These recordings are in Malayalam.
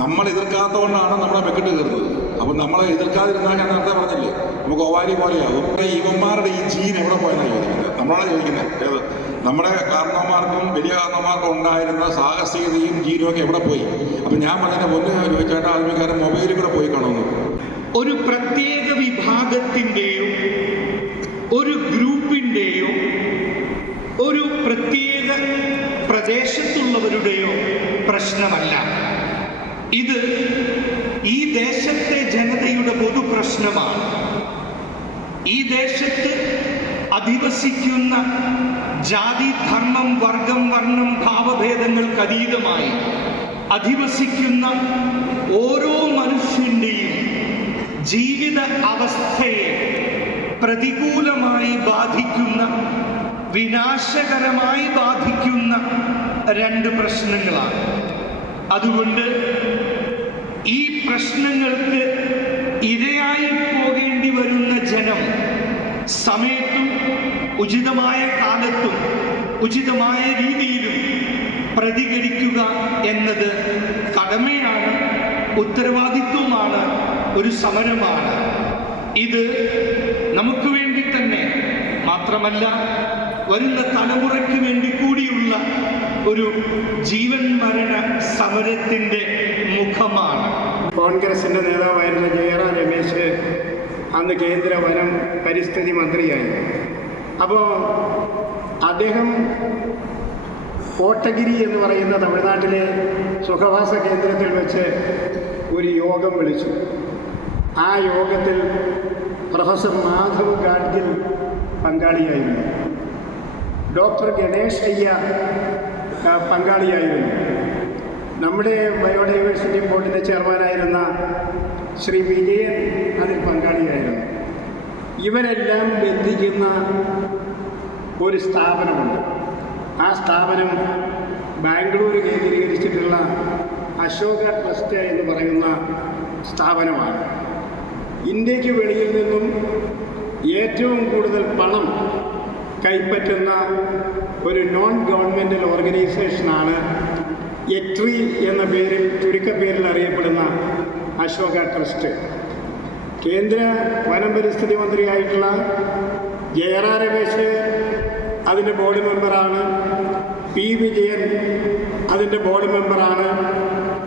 നമ്മൾ എതിർക്കാത്തതുകൊണ്ടാണ് നമ്മളെ വെക്കിട്ട് കയറുന്നത്. അപ്പം നമ്മളെ എതിർക്കാതിരുന്നാൽ ഞാൻ നേരത്തെ പറഞ്ഞില്ലേ, നമുക്ക് ഓവാരി പോലെയാകും. ഇവന്മാരുടെ ഈ ജീൻ എവിടെ പോയെന്നാണ് ചോദിക്കുന്നത്, നമ്മളാണ് ചോദിക്കുന്നത്. ഏത് നമ്മുടെ കാരണവന്മാർക്കും വലിയ കാരണവന്മാർക്കും ഉണ്ടായിരുന്ന സാഹസികതയും ജീനും ഒക്കെ എവിടെ പോയി? അപ്പം ഞാൻ പറഞ്ഞ പൊന്ന് ചോദിച്ചാൽ ആത്മീകാരൻ മൊബൈലിൽ കൂടെ പോയി കാണുന്നു. ഒരു പ്രത്യേക വിഭാഗത്തിൻ്റെയോ ഒരു ഗ്രൂപ്പിൻ്റെയോ ഒരു പ്രത്യേക പ്രദേശത്തുള്ളവരുടെയോ പ്രശ്നമല്ല. ഇത് ഈ ദേശത്തെ ജനതയുടെ പൊതു പ്രശ്നമാണ്. ഈ ദേശത്ത് അധിവസിക്കുന്ന ജാതി, ധർമ്മം, വർഗം, വർണ്ണം, ഭാവഭേദങ്ങൾക്ക് അതീതമായി അധിവസിക്കുന്ന ഓരോ മനുഷ്യൻ്റെയും ജീവിത അവസ്ഥയെ പ്രതികൂലമായി ബാധിക്കുന്ന, വിനാശകരമായി ബാധിക്കുന്ന രണ്ട് പ്രശ്നങ്ങളാണ്. അതുകൊണ്ട് ഈ പ്രശ്നങ്ങൾക്ക് ഇരയായി പോകേണ്ടി വരുന്ന ജനം സമയത്തും ഉചിതമായ കാലത്തും ഉചിതമായ രീതിയിലും പ്രതികരിക്കുക എന്നത് കടമയാണ്, ഉത്തരവാദിത്വമാണ്, ഒരു സമരമാണ്. ഇത് നമുക്ക് വേണ്ടി തന്നെ മാത്രമല്ല, വരുന്ന തലമുറയ്ക്ക് വേണ്ടി കൂടിയുള്ള ഒരു ജീവൻ മരണ സമരത്തിൻ്റെ മുഖമാണ്. കോൺഗ്രസിൻ്റെ നേതാവായിരുന്ന ജയറാം രമേശ് അന്ന് കേന്ദ്ര വനം പരിസ്ഥിതി മന്ത്രിയായി. അപ്പോൾ അദ്ദേഹം കോട്ടഗിരി എന്ന് പറയുന്ന തമിഴ്നാട്ടിലെ സുഖവാസ കേന്ദ്രത്തിൽ വെച്ച് ഒരു യോഗം വിളിച്ചു. ആ യോഗത്തിൽ പ്രൊഫസർ മാധവ് ഗാഡ്ഗിൽ പങ്കാളിയായിരുന്നു, ഡോക്ടർ ഗണേഷ് അയ്യ പങ്കാളിയായിരുന്നു, നമ്മുടെ ബയോഡൈവേഴ്സിറ്റി ബോർഡിൻ്റെ ചെയർമാനായിരുന്ന ശ്രീ വിജയൻ അതിൽ പങ്കാളിയായിരുന്നു. ഇവരെല്ലാം ബന്ധിക്കുന്ന ഒരു സ്ഥാപനമുണ്ട്. ആ സ്ഥാപനം ബാംഗ്ലൂർ കേന്ദ്രീകരിച്ചിട്ടുള്ള അശോക ട്രസ്റ്റ് എന്ന് പറയുന്ന സ്ഥാപനമാണ്. ഇന്ത്യക്ക് വെളിയിൽ നിന്നും ഏറ്റവും കൂടുതൽ പണം കൈപ്പറ്റുന്ന ഒരു നോൺ ഗവൺമെൻറ്റൽ ഓർഗനൈസേഷനാണ് എട്രി എന്ന പേരിൽ, ചുരുക്കപ്പേരിൽ അറിയപ്പെടുന്ന അശോക ട്രസ്റ്റ്. കേന്ദ്ര വനം പരിസ്ഥിതി മന്ത്രിയായിട്ടുള്ള ജയറാം രമേശ് അതിൻ്റെ ബോർഡ് മെമ്പറാണ്, പി വിജയൻ അതിൻ്റെ ബോർഡ് മെമ്പറാണ്,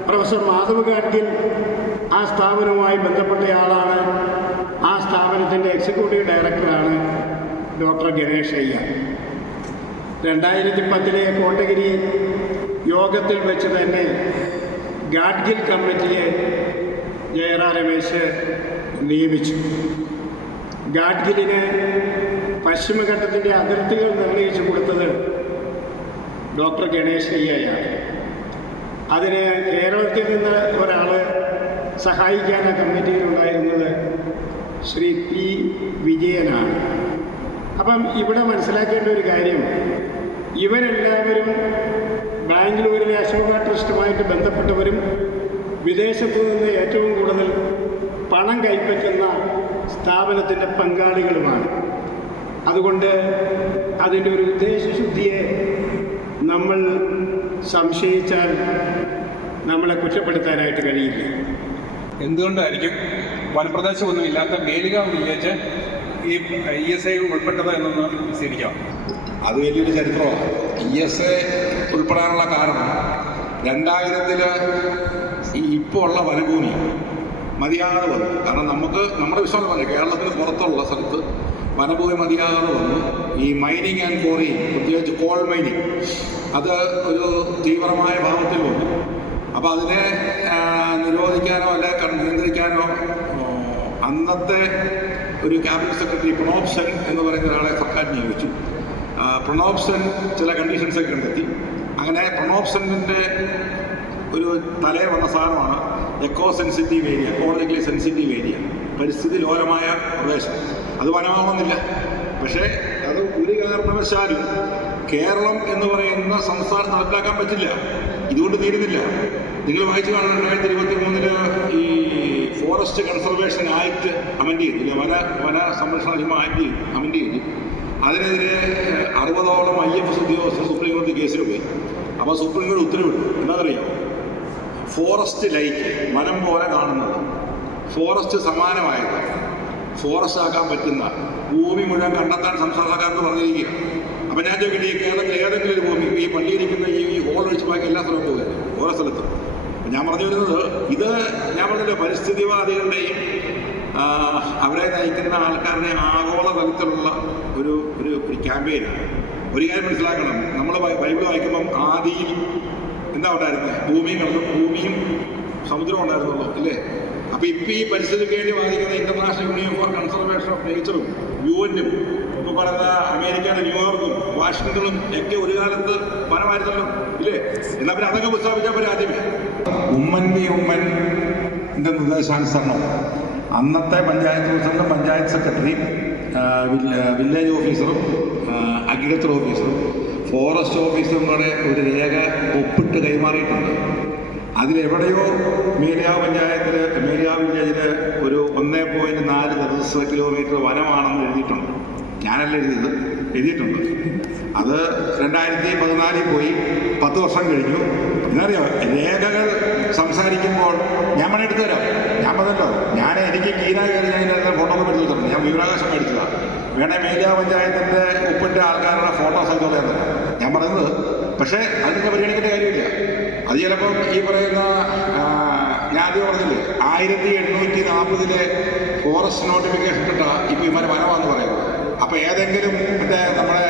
പ്രൊഫസർ മാധവ് ഗാഡ്ഗിൽ ആ സ്ഥാപനവുമായി ബന്ധപ്പെട്ടയാളാണ്, ആ സ്ഥാപനത്തിൻ്റെ എക്സിക്യൂട്ടീവ് ഡയറക്ടറാണ് ഡോക്ടർ ഗണേഷ് അയ്യ. 2010 കോട്ടഗിരി യോഗത്തിൽ വെച്ച് തന്നെ ഗാഡ്ഗിൽ കമ്മിറ്റിയെ ജയറാം രമേശ് നിയമിച്ചു. ഗാഡ്ഗിലിന് പശ്ചിമഘട്ടത്തിൻ്റെ അതിർത്തികൾ നിർണയിച്ചു കൊടുത്തത് ഡോക്ടർ ഗണേഷ് അയ്യയാണ്. അതിന് കേരളത്തിൽ നിന്ന് ഒരാൾ സഹായിക്കാൻ ആ കമ്മിറ്റിയിലുണ്ടായിരുന്നത് ശ്രീ പി വിജയനാണ്. അപ്പം ഇവിടെ മനസ്സിലാക്കേണ്ട ഒരു കാര്യം, ഇവരെല്ലാവരും ബാംഗ്ലൂരിലെ അശോക ട്രസ്റ്റുമായിട്ട് ബന്ധപ്പെട്ടവരും വിദേശത്തു നിന്ന് ഏറ്റവും കൂടുതൽ പണം കൈപ്പറ്റുന്ന സ്ഥാപനത്തിൻ്റെ പങ്കാളികളുമാണ്. അതുകൊണ്ട് അതിൻ്റെ ഒരു ഉദ്ദേശശുദ്ധിയെ നമ്മൾ സംശയിച്ചാൽ നമ്മളെ കുറ്റപ്പെടുത്താനായിട്ട് കഴിയില്ല. എന്തുകൊണ്ടായിരിക്കും വനപ്രദേശമൊന്നും ഇല്ലാത്ത മേലുകാവ് വില്ലേജ് ഈ ESI ഉൾപ്പെട്ടത് എന്നൊന്ന് വിശദീകരിക്കാം. അത് വലിയൊരു ചരിത്രമാണ്. ESI ഉൾപ്പെടാനുള്ള കാരണം 2000 ഈ ഇപ്പോൾ ഉള്ള വനഭൂമി മതിയാകാതെ വന്നു. കാരണം നമ്മുടെ വിശ്വാസം പറഞ്ഞു, കേരളത്തിന് പുറത്തുള്ള സ്ഥലത്ത് വനഭൂമി മതിയാകാതെ വന്നു. ഈ മൈനിങ് ആൻഡ് ക്വാറി, പ്രത്യേകിച്ച് കോൾ മൈനിങ്, അത് ഒരു തീവ്രമായ ഭാവത്തിൽ വന്നു. അപ്പോൾ അതിനെ നിരോധിക്കാനോ അല്ലെ നിയന്ത്രിക്കാനോ അന്നത്തെ ഒരു ക്യാബിനറ്റ് സെക്രട്ടറി പ്രണോബ് സെൻ എന്ന് പറയുന്ന ഒരാളെ സർക്കാർ നിയോഗിച്ചു. പ്രണോബ് സെൻ ചില കണ്ടീഷൻസൊക്കെ കണ്ടെത്തി. അങ്ങനെ പ്രണോബ് സെന്നിൻ്റെ ഒരു തലേ വന്ന സാധനമാണ് echo sensitive area, ecologically sensitive area, പരിസ്ഥിതി ലോലമായ പ്രദേശം. അത് വനമാവണമെന്നില്ല. പക്ഷേ അത് ഒരു കാരണവശാലും കേരളം എന്ന് പറയുന്ന സംസ്ഥാനം നടപ്പിലാക്കാൻ പറ്റില്ല. ഇതുകൊണ്ട് തീരുന്നില്ല. നിങ്ങൾ വായിച്ചു കാണുന്ന 2023 ഈ ഫോറസ്റ്റ് കൺസർവേഷൻ ആക്ട് അമെൻഡ് ചെയ്തു, വന സംരക്ഷണ നിയമ ആക്ട് അമെൻഡ് ചെയ്തു. അതിനെതിരെ 60ഓളം IFS ഉദ്യോഗസ്ഥർ സുപ്രീം കോടതി കേസിൽ പോയി. അപ്പോൾ സുപ്രീം കോടതി ഉത്തരവിട്ടു. എന്താണെന്നറിയാമോ? ഫോറസ്റ്റ് ലൈക്ക്, വനം പോലെ കാണുന്നത്, ഫോറസ്റ്റ് സമാനമായത്, ഫോറസ്റ്റ് ആക്കാൻ പറ്റുന്ന ഭൂമി മുഴുവൻ കണ്ടെത്താൻ സംസ്ഥാന സർക്കാർ പറഞ്ഞിരിക്കുക. അപ്പം ഞാൻ ചോദിക്കട്ടെ, ഈ കേരളത്തിൽ ഏതെങ്കിലും ഒരു ഭൂമി ഈ പള്ളിയിരിക്കുന്ന ഈ ഹോൾ ഒഴിച്ച് ബാക്കി എല്ലാ സ്ഥലവും പോകുക ഓരോ സ്ഥലത്തും. ഞാൻ പറഞ്ഞു വരുന്നത്, ഇത് ഞാൻ പറഞ്ഞില്ല, പരിസ്ഥിതിവാദികളുടെയും അവരെ നയിക്കുന്ന ആൾക്കാരുടെ ആഗോള തലത്തിലുള്ള ഒരു ഒരു ഒരു ക്യാമ്പയിനാണ്. ഒരു കാര്യം മനസ്സിലാക്കണം, നമ്മൾ ബൈബിൾ വായിക്കുമ്പം ആദിയിൽ എന്താ ഉണ്ടായിരുന്നത്? ഭൂമിയും സമുദ്രവും ഉണ്ടായിരുന്നുള്ളൂ, അല്ലേ? അപ്പോൾ ഇപ്പം ഈ പരിസ്ഥിതിക്ക് വേണ്ടി വാദിക്കുന്ന international union for conservation of നേച്ചറും UN-ഉം ഇപ്പോൾ പറയുന്ന അമേരിക്കയുടെ ന്യൂയോർക്കും വാഷിങ്ടണും ഒക്കെ ഒരു കാലത്ത് വനമായിരുന്നല്ലോ, ഇല്ലേ? എന്നാൽ പിന്നെ അതൊക്കെ പുസ്തകിച്ചാൽ പോലെ ആദ്യമേ ഉമ്മൻ്റെ നിർദ്ദേശാനുസരണം അന്നത്തെ പഞ്ചായത്ത് പ്രസിഡന്റും പഞ്ചായത്ത് സെക്രട്ടറിയും വില്ലേജ് ഓഫീസറും അഗ്രികൾച്ചർ ഓഫീസറും ഫോറസ്റ്റ് ഓഫീസറും കൂടെ ഒരു രേഖ ഒപ്പിട്ട് കൈമാറിയിട്ടുണ്ട്. അതിലെവിടെയോ മേലിയാ പഞ്ചായത്തിൽ മേലിയാ വില്ലേജിൽ ഒരു 1.4 ചതുരശ്ര കിലോമീറ്റർ വനമാണെന്ന് എഴുതിയിട്ടുണ്ട്. ഞാനല്ല എഴുതിയിട്ടുണ്ട്. അത് 2014 പോയി 10 വർഷം കഴിഞ്ഞു. എന്നറിയോ, രേഖകൾ സംസാരിക്കുമ്പോൾ ഞാൻ വേണേ എടുത്തു തരാം. ഞാൻ പറഞ്ഞല്ലോ, എനിക്ക് കീന കയറി ഞാൻ ഇതിനകത്ത് ഫോട്ടോ എടുത്ത് വെച്ചിട്ടുണ്ട്. ഞാൻ വിവരാവകാശം മേടിച്ചതാണ്. വേണേ മേലിയാ പഞ്ചായത്തിൻ്റെ ഒപ്പിട്ട ആൾക്കാരുടെ ഫോട്ടോ സഹിതമുള്ളതാണ് ഞാൻ പറയുന്നത്. പക്ഷേ അതിനൊക്കെ പരിഗണിക്കേണ്ട കാര്യമില്ല. അത് ചിലപ്പം ഈ പറയുന്ന ഞാൻ ആദ്യം പറഞ്ഞില്ലേ, 1840 ഫോറസ്റ്റ് നോട്ടിഫിക്കേഷൻ ഇട്ട ഇപ്പോൾ ഇവരെ വനമാണെന്ന് പറയുന്നത്. അപ്പോൾ ഏതെങ്കിലും നമ്മുടെ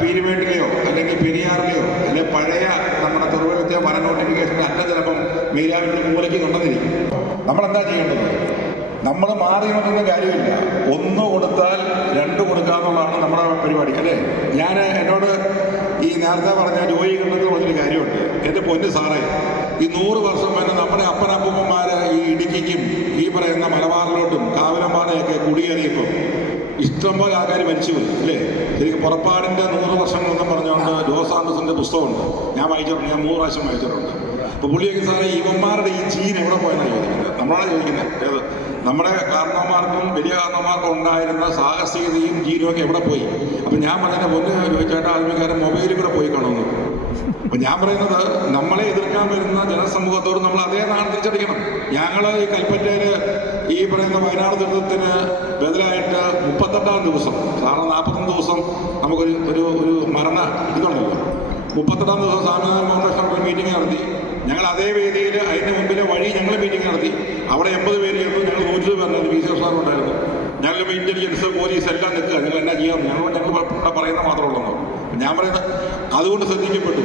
പീരുമേട്ടിലെയോ അല്ലെങ്കിൽ പെരിയാറിലെയോ അല്ലെങ്കിൽ പഴയ നമ്മുടെ തുറവലത്തെയോ വന നോട്ടിഫിക്കേഷൻ അല്ല ചിലപ്പം മേലാവിൻ്റെ മൂലയ്ക്ക് കൊണ്ടുവന്നിരിക്കും. നമ്മളെന്താ ചെയ്യേണ്ടത്? നമ്മൾ മാറി നോക്കുന്ന കാര്യമില്ല. 1 കൊടുത്താൽ 2 കൊടുക്കുക എന്നുള്ളതാണ് നമ്മുടെ പരിപാടി, അല്ലേ? ഞാൻ എന്നോട് ഈ നേരത്തെ പറഞ്ഞ ജോയി കണ്ടെന്ന് പറഞ്ഞൊരു കാര്യമുണ്ട്. എൻ്റെ പൊന്ന് സാറേ, ഈ 100 വർഷം വരെ നമ്മുടെ അപ്പനപ്പൂപ്പന്മാർ ഈ ഇടുക്കിക്കും ഈ പറയുന്ന മലബാറിലോട്ടും കാവിലമ്പാറയൊക്കെ കുടിയേറിയപ്പോൾ ഇഷ്ടംപോലെ ആൾക്കാർ മരിച്ചുപോയി, അല്ലേ? ശരിക്കും പുറപ്പാടിൻ്റെ 100 വർഷങ്ങളെന്നും പറഞ്ഞുകൊണ്ട് ജോസ് ആൻഡേഴ്സൻ്റെ പുസ്തകമുണ്ട്. ഞാൻ വായിച്ചിട്ടുണ്ട്. ഞാൻ 3 പ്രാവശ്യം വായിച്ചിട്ടുണ്ട്. അപ്പോൾ പുള്ളിയൊക്കെ സാറേ, ഇവന്മാരുടെ ഈ ജീൻ എവിടെ പോയെന്നാണ് ചോദിക്കുന്നത്. നമ്മളാണ് ചോദിക്കുന്നത്. ഏത് നമ്മുടെ കാരണവന്മാർക്കും വലിയ കാരണവന്മാർക്കും ഉണ്ടായിരുന്ന സാഹസികതയും ജീനും ഒക്കെ എവിടെ പോയി? അപ്പം ഞാൻ പറഞ്ഞ പൊന്ന് ചോദിച്ചേട്ടാ, ആത്മീകാരൻ മൊബൈലിൽ കൂടെ പോയി കാണുന്നു. അപ്പം ഞാൻ പറയുന്നത്, നമ്മളെ എതിർക്കാൻ വരുന്ന ജനസമൂഹത്തോട് നമ്മൾ അതേ നാട് തിരിച്ചടിക്കണം. ഞങ്ങൾ ഈ കൽപ്പറ്റയിൽ ഈ പറയുന്ന വയനാട് ദുരന്തത്തിന് ബദലായിട്ട് 38-ാം ദിവസം, കാരണം 41 ദിവസം നമുക്കൊരു ഒരു ഒരു മരണ ഇതുണ്ടല്ലോ, 38-ാം ദിവസം സ്വാമിനാഥൻ ഫൗണ്ടേഷൻ മീറ്റിംഗ് നടത്തി. ഞങ്ങൾ അതേ വേദിയിൽ അതിന് മുമ്പിലെ വഴി ഞങ്ങൾ മീറ്റിംഗ് നടത്തി. അവിടെ 80 പേര് ചേർന്നു. ഞങ്ങൾ 100 പേരുണ്ടായിരുന്നു. VC സാറുണ്ടായിരുന്നു. ഞങ്ങൾ ഇന്റലിജൻസ് പോലീസ് എല്ലാം നിൽക്കുക. നിങ്ങൾ എന്നാ ചെയ്യാം? ഞങ്ങൾ പറയുന്ന മാത്രമുള്ളൂ. ഞാൻ പറയുന്നത് അതുകൊണ്ട് ശ്രദ്ധിക്കപ്പെട്ടു.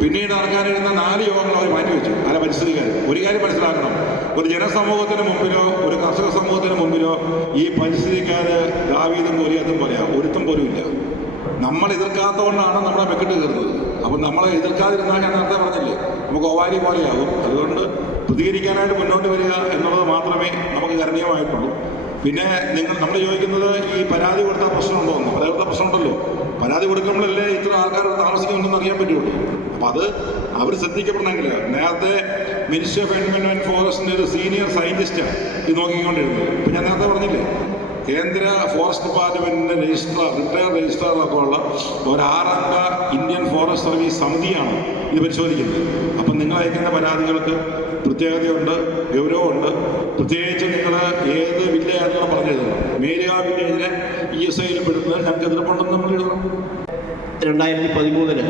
പിന്നീട് ഇറങ്ങാനിരുന്ന 4 യോഗങ്ങൾ അവർ മാറ്റിവെച്ചു. അല്ല, പരിസ്ഥിതിക്കാർ ഒരു കാര്യം മനസ്സിലാക്കണം, ഒരു ജനസമൂഹത്തിന് മുമ്പിലോ ഒരു കർഷക സമൂഹത്തിന് മുമ്പിലോ ഈ പരിസ്ഥിതിക്കാർ ദാവീദും ഗോലിയാത്തും പറയാം ഒരുത്തും പോലും ഇല്ല. നമ്മൾ എതിർക്കാത്തതുകൊണ്ടാണ് നമ്മളെ വെക്കിട്ട് കയറുന്നത്. അപ്പം നമ്മളെ എതിർക്കാതിരുന്നാൽ ഞാൻ നേരത്തെ പറഞ്ഞില്ലേ, നമുക്ക് ഓവാരി പോലെയാകും. അതുകൊണ്ട് പ്രതികരിക്കാനായിട്ട് മുന്നോട്ട് വരിക എന്നുള്ളത് മാത്രമേ നമുക്ക് കരണീയമായിട്ടുള്ളൂ. പിന്നെ നമ്മൾ ചോദിക്കുന്നത്, ഈ പരാതി കൊടുത്താൽ പ്രശ്നമുണ്ടോ എന്ന്. പരാതി കൊടുത്താൽ പ്രശ്നമുണ്ടല്ലോ. പരാതി കൊടുക്കുമ്പോഴല്ലേ ഇത്ര ആൾക്കാർ താമസിക്കുന്നുണ്ടെന്ന് അറിയാൻ പറ്റുള്ളൂ. അപ്പം അത് അവർ ശ്രദ്ധിക്കപ്പെടണമെങ്കിൽ, നേരത്തെ മിനിസ്ട്രി ഓഫ് എൻവയോൺമെന്റ് ആൻഡ് ഫോറസ്റ്റിൻ്റെ ഒരു സീനിയർ സയൻറ്റിസ്റ്റാണ് ഇത് നോക്കിക്കൊണ്ടിരുന്നത്. ഇപ്പം ഞാൻ നേരത്തെ പറഞ്ഞില്ലേ, കേന്ദ്ര ഫോറസ്റ്റ് ഡിപ്പാർട്ട്മെൻറ്റിൻ്റെ റിട്ടയർഡ് രജിസ്ട്രാറിലൊക്കെ ഉള്ള ഒരു 6-അംഗ ഇന്ത്യൻ ഫോറസ്റ്റ് സർവീസ് സമിതിയാണ് ഇത് പരിശോധിക്കുന്നത്. അപ്പം നിങ്ങൾ അയക്കുന്ന പരാതികൾക്ക് പ്രത്യേകതയുണ്ട്, ഗൗരവമുണ്ട്. പ്രത്യേകിച്ച് നിങ്ങൾ ഏത് വില്ലേജാണെന്ന് പറഞ്ഞിരുന്നു. മേലിയാ വില്ലേജിനെ ESIയിൽ പെടുന്നത് ഞങ്ങൾക്ക് എതിർപ്പുണ്ടെന്ന് നമ്മൾ എഴുതണം. 2013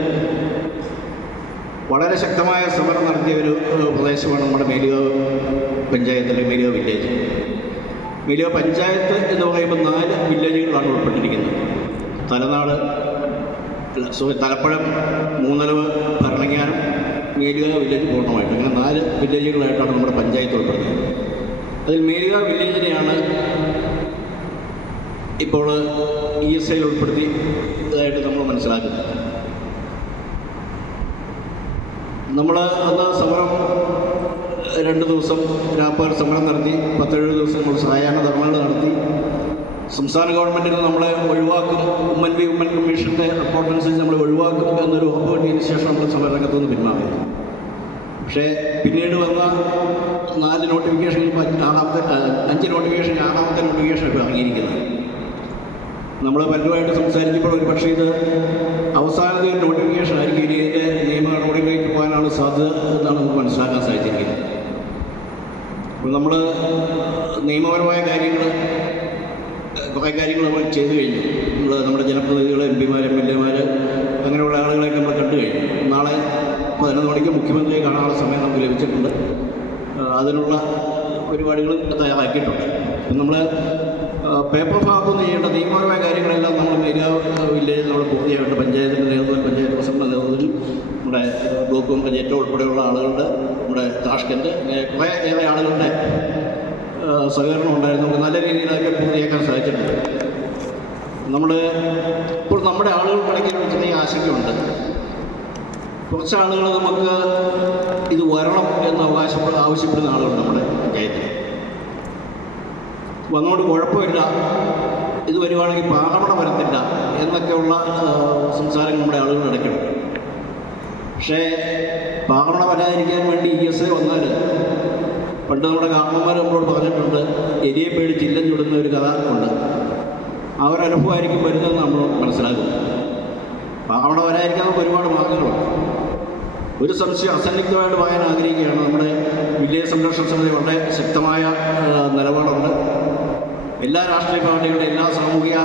വളരെ ശക്തമായ സമരം നടത്തിയ ഒരു പ്രദേശമാണ് നമ്മുടെ മേലുകാവ് പഞ്ചായത്തിലെ മേലുകാവ് വില്ലേജ്. മേലുകാവ് പഞ്ചായത്ത് എന്ന് പറയുമ്പോൾ 4 വില്ലേജുകളാണ് ഉൾപ്പെട്ടിരിക്കുന്നത്. തലപ്പുഴം, മൂന്നലവ്, ഭരണങ്ങാനം, മേലുകാവ് വില്ലേജ് പൂർണ്ണമായിട്ട്, അങ്ങനെ 4 വില്ലേജുകളായിട്ടാണ് നമ്മുടെ പഞ്ചായത്ത് ഉൾപ്പെടുന്നത്. അതിൽ മേലുകാവ് വില്ലേജിനെയാണ് ഇപ്പോൾ ESIയിൽ ഉൾപ്പെടുത്തി ഇതായിട്ട് നമ്മൾ മനസ്സിലാക്കുന്നത്. നമ്മൾ അന്ന് സമരം 2 ദിവസം രാപ്പകൽ സമരം നടത്തി. 17 ദിവസം നമ്മൾ സായാഹ്ന ധർമ്മങ്ങൾ നടത്തി. സംസ്ഥാന ഗവൺമെൻറ്റിൽ നിന്ന് നമ്മളെ ഒഴിവാക്കും, ഉമ്മൻ കമ്മീഷൻ്റെ റിപ്പോർട്ടനുസരിച്ച് നമ്മളെ ഒഴിവാക്കും എന്നൊരു ഉറപ്പ് കിട്ടിയതിന് ശേഷം നമ്മൾ സമരരംഗത്തു നിന്ന് പിന്മാറി. പക്ഷേ പിന്നീട് വന്ന 4 നോട്ടിഫിക്കേഷനിൽ 5 നോട്ടിഫിക്കേഷൻ 6-ാമത്തെ നോട്ടിഫിക്കേഷൻ ഇപ്പോൾ ഇറങ്ങിയിരിക്കുന്നത്. നമ്മൾ പലരുമായിട്ട് സംസാരിച്ചപ്പോൾ ഒരു പക്ഷേ ഇത് അവസാനത്തെ നോട്ടിഫിക്കേഷൻ ആയിരിക്കും. ഇനി ഇതിൻ്റെ നിയമ നടപടികളിലേക്ക് പോകാനാണ് സാധ്യത എന്നാണ് നമുക്ക് മനസ്സിലാക്കാൻ സാധിച്ചിരിക്കുന്നത്. അപ്പോൾ നമ്മൾ നിയമപരമായ കാര്യങ്ങൾ കുറേ കാര്യങ്ങൾ നമ്മൾ ചെയ്തു കഴിഞ്ഞു. നമ്മുടെ ജനപ്രതിനിധികൾ, എം പിമാർ, എം എൽ എമാർ, അങ്ങനെയുള്ള ആളുകളെയൊക്കെ നമ്മൾ കണ്ടു കഴിഞ്ഞു. നാളെ 11 മണിക്ക് മുഖ്യമന്ത്രിയെ കാണാനുള്ള സമയം നമുക്ക് ലഭിച്ചിട്ടുണ്ട്. അതിനുള്ള പരിപാടികൾ തയ്യാറാക്കിയിട്ടുണ്ട്. നമ്മൾ പേപ്പർ ഭാഗത്തൊന്നും ചെയ്യേണ്ട നിയമപരമായ കാര്യങ്ങളെല്ലാം നമ്മൾ വില്ലേജിൽ നമ്മൾ പൂർത്തിയായിട്ട് പഞ്ചായത്തിൻ്റെ നേതൃത്വത്തിൽ, പഞ്ചായത്ത് പ്രസിഡന്റിൻ്റെ നേതൃത്വത്തിൽ, നമ്മുടെ ബ്ലോക്ക് പഞ്ചായത്ത് ഉൾപ്പെടെയുള്ള ആളുകളുടെ, നമ്മുടെ താഷ്കൻഡ്, കുറേ ഏറെ ആളുകളുടെ സഹകരണം ഉണ്ടായിരുന്നു. നമുക്ക് നല്ല രീതിയിലൊക്കെ പൂർത്തിയാക്കാൻ സാധിച്ചിട്ടുണ്ട്. ഇപ്പോൾ നമ്മുടെ ആളുകൾക്കിടയ്ക്ക് ഒരു ചെറിയ ആശങ്കയുണ്ട്. കുറച്ച് ആളുകൾ നമുക്ക് ഇത് വരണം എന്ന് ആവശ്യപ്പെടുന്ന ആളുകളുണ്ട് നമ്മുടെ പഞ്ചായത്തിൽ. വന്നുകൊണ്ട് കുഴപ്പമില്ല, ഇത് വരുവാണെങ്കിൽ പാറമട വരത്തില്ല എന്നൊക്കെയുള്ള സംസാരങ്ങൾ നമ്മുടെ ആളുകളുടെ ഇടയ്ക്കുണ്ട്. പക്ഷേ പാറമട വരാതിരിക്കാൻ വേണ്ടി ESA വന്നാൽ, പണ്ട് നമ്മുടെ കാരണന്മാർ നമ്മളോട് പറഞ്ഞിട്ടുണ്ട്, എലിയെ പേടിച്ച് ഇല്ലം ചുടുന്ന ഒരു കഥ ഉണ്ട്. ആ ഒരു അനുഭവമായിരിക്കും വരുന്നതെന്ന് നമ്മൾ മനസ്സിലാക്കുന്നു. പാറമട വരാതിരിക്കാൻ നമുക്ക് ഒരുപാട് മാർഗങ്ങളുണ്ട്. ഒരു സംശയം അസന്നിഗ്ധമായിട്ട് പറയാൻ ആഗ്രഹിക്കുകയാണ്. നമ്മുടെ വില്ലേജ് സംരക്ഷണ സമിതി വളരെ ശക്തമായ നിലപാടുണ്ട്. എല്ലാ രാഷ്ട്രീയ പാർട്ടികളുടെ, എല്ലാ സാമൂഹിക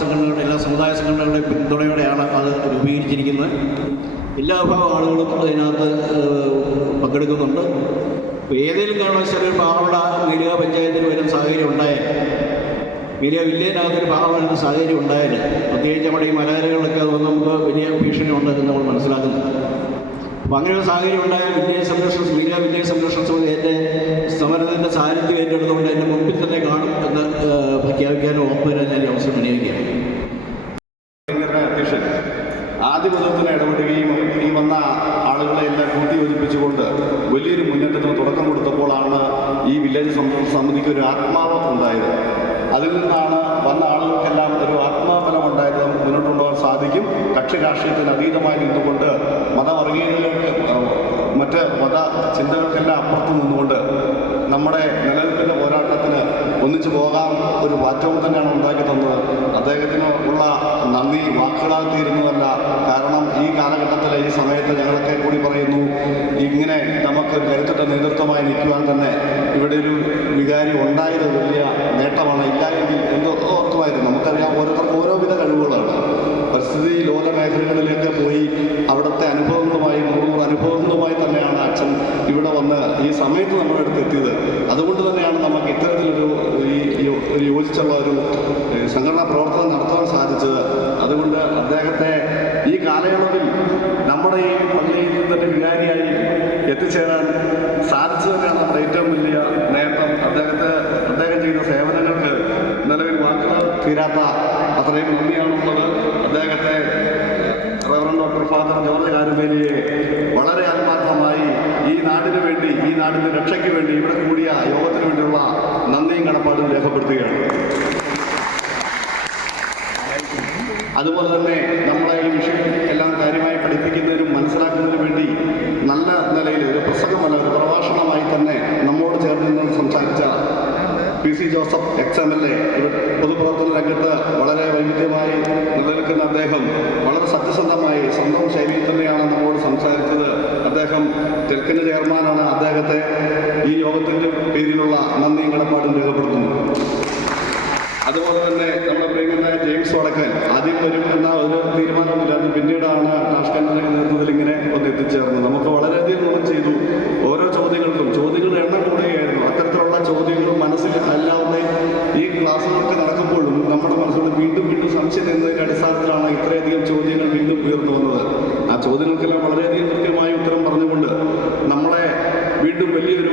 സംഘടനകളുടെ, എല്ലാ സമുദായ സംഘടനകളുടെയും പിന്തുണയോടെയാണ് അത് രൂപീകരിച്ചിരിക്കുന്നത്. എല്ലാ വിഭാഗം ആളുകളും അതിനകത്ത് പങ്കെടുക്കുന്നുണ്ട്. ഇപ്പോൾ ഏതെങ്കിലും കാരണവശാൽ ഒരു പാറമട മീഡിയ പഞ്ചായത്തിൽ വരുന്ന സാഹചര്യം ഉണ്ടായാൽ, മീഡിയ വില്ലേജിനകത്തൊരു പാറമട വരുന്ന സാഹചര്യം ഉണ്ടായാൽ, പ്രത്യേകിച്ച് നമ്മുടെ ഈ മലയാളികളിലൊക്കെ അത് നമുക്ക് വലിയ ഭീഷണി ഉണ്ടെന്ന് നമ്മൾ മനസ്സിലാക്കുന്നു. അപ്പോൾ അങ്ങനെ ഒരു സാഹചര്യം ഉണ്ടായാൽ വില്ലേജ് സംരക്ഷണ സമിതി എൻ്റെ സമരത്തിൻ്റെ സാന്നിധ്യം ഏറ്റെടുത്തുകൊണ്ട് എൻ്റെ മുൻപിൽ തന്നെ കാണും എന്ന് പ്രഖ്യാപിക്കാനും ഉറപ്പ് തരാൻ ഞാൻ അവസരം വിനിയോഗിക്കുകയാണ്. അധ്യക്ഷൻ ആദ്യ മുതൽ ഇടപെടുകയും ഈ വന്ന ആളുകളെ എല്ലാം കൂട്ടിയോജിപ്പിച്ചുകൊണ്ട് വലിയൊരു മുന്നേറ്റത്തിന് തുടക്കം കൊടുത്തപ്പോഴാണ് ഈ വില്ലേജ് സമിതിക്ക് ഒരു ആത്മാവ് ഉണ്ടായത്. അതിൽ നിന്നാണ് വന്ന ആളുകൾക്കെല്ലാം ഒരു ആത്മാബലം ഉണ്ടായത്. നമുക്ക് മുന്നോട്ട് കൊണ്ടുപോകാൻ സാധിക്കും. കക്ഷി രാഷ്ട്രീയത്തിന് അതീതമായി നിന്നുകൊണ്ട് മതവർഗീയതയിലേക്ക്, മറ്റ് മത ചിന്തകൾക്കെല്ലാം അപ്പുറത്ത് നിന്നുകൊണ്ട് നമ്മുടെ നിലനിൽപ്പിൻ്റെ പോരാട്ടത്തിന് ഒന്നിച്ചു പോകാൻ ഒരു മാറ്റവും തന്നെയാണ് ഉണ്ടാക്കി തന്നത്. അദ്ദേഹത്തിന് ഉള്ള നന്ദി വാക്കുകളാൽ തീരുന്നതല്ല. കാരണം ഈ കാലഘട്ടത്തിൽ, ഈ സമയത്ത് ഞങ്ങളൊക്കെ കൂടി പറയുന്നു, ഇങ്ങനെ നമുക്കൊരു കരുത്തുറ്റ നേതൃത്വമായി നിൽക്കുവാൻ തന്നെ ഇവിടെ ഒരു വികാരി ഉണ്ടായത് വലിയ നേട്ടമാണ്. ഇല്ലായെങ്കിൽ എന്തോ ഓർക്കുമായിരുന്നു. നമുക്കറിയാം, ഓരോരുത്തർക്കും ഓരോവിധ കഴിവുകളാണ്. പരിസ്ഥിതി ലോക മേഖലകളിലേക്ക് പോയി അവിടുത്തെ അനുഭവങ്ങളുമായി, 100 അനുഭവങ്ങളുമായി തന്നെയാണ് അച്ഛൻ ഇവിടെ വന്ന് ഈ സമയത്ത് നമ്മുടെ അടുത്ത് എത്തിയത്. അതുകൊണ്ട് തന്നെയാണ് നമുക്ക് ഇത്തരത്തിലൊരു ഒരു യോജിച്ചുള്ള ഒരു സംഘടനാ പ്രവർത്തനം നടത്താൻ സാധിച്ചത്. അതുകൊണ്ട് അദ്ദേഹത്തെ ഈ കാലയളവിൽ നമ്മുടെ ഈ പള്ളിയിൽ തന്നെ വികാരിയായി എത്തിച്ചേരാൻ സാധിച്ചത് തന്നെയാണ് നമ്മുടെ ഏറ്റവും വലിയ നേട്ടം. അദ്ദേഹം ചെയ്ത സേവനങ്ങൾക്ക് നിലവിൽ വാക്കുകൾ തീരാത്ത അത്രയും നന്ദിയാണുള്ളത്. അദ്ദേഹത്തെ റവറൻഡ് ഡോക്ടർ ഫാദർ ജോർജ് കാരുമേലിയെ വളരെ ആത്മാർത്ഥമായി ഈ നാടിന് വേണ്ടി, ഈ നാടിൻ്റെ രക്ഷയ്ക്ക് വേണ്ടി, ഇവിടെ കൂടിയ യോഗത്തിന് വേണ്ടിയുള്ള നന്ദിയും കടപ്പാടും രേഖപ്പെടുത്തുകയാണ്. അതുപോലെ തന്നെ നമ്മളെ ഈ വിഷയം എല്ലാം കാര്യമായി പഠിപ്പിക്കുന്നതിനും മനസ്സിലാക്കുന്നതിനും വേണ്ടി നല്ല നിലയിൽ ഒരു പ്രസംഗമല്ല, ഒരു പ്രഭാഷണമായി തന്നെ നമ്മോട് ചേർന്ന് നിന്ന് സംസാരിച്ച PC ജോസഫ് XMLA, പൊതുപ്രവർത്തന രംഗത്ത് വളരെ വൈവിധ്യമായി നിലനിൽക്കുന്ന അദ്ദേഹം വളരെ സത്യസന്ധമായി സ്വന്തം ശൈലിയിൽ തന്നെയാണ് നമ്മോട് സംസാരിച്ചത്. അദ്ദേഹം തെൽക്കിൻ്റെ ചെയർമാനാണ്. അദ്ദേഹത്തെ ഈ യോഗത്തിൻ്റെ പേരിലുള്ള നന്ദിയും കടപ്പാടും രേഖപ്പെടുത്തുന്നു. അതുപോലെ തന്നെ നമ്മുടെ പ്രിയങ്കരനായ ജെയിംസ് വടക്കൻ ആദ്യം വരും എന്ന ഒരു തീരുമാനമില്ലാതെ പിന്നീടാണ് താഷ്കണ്ടിൻ്റെ നേതൃത്വത്തിൽ ഇങ്ങനെ ഒന്ന് എത്തിച്ചേർന്നത്. നമുക്ക് വളരെയധികം ഗുണം ചെയ്തു. ഓരോ ചോദ്യങ്ങളുടെ എണ്ണം കൂടുകയായിരുന്നു. അത്തരത്തിലുള്ള ചോദ്യങ്ങൾ മനസ്സിൽ എല്ലാവരുടെയും ഈ ക്ലാസ്സുകളൊക്കെ നടക്കുമ്പോഴും നമ്മുടെ മനസ്സിലൂടെ വീണ്ടും സംശയം എന്നതിൻ്റെ അടിസ്ഥാനത്തിലാണ് ഇത്രയധികം ചോദ്യങ്ങൾ വീണ്ടും ഉയർന്നു വന്നത്. ആ ചോദ്യങ്ങൾക്കെല്ലാം വളരെയധികം കൃത്യമായ ഉത്തരം പറഞ്ഞുകൊണ്ട് നമ്മളെ വീണ്ടും വലിയൊരു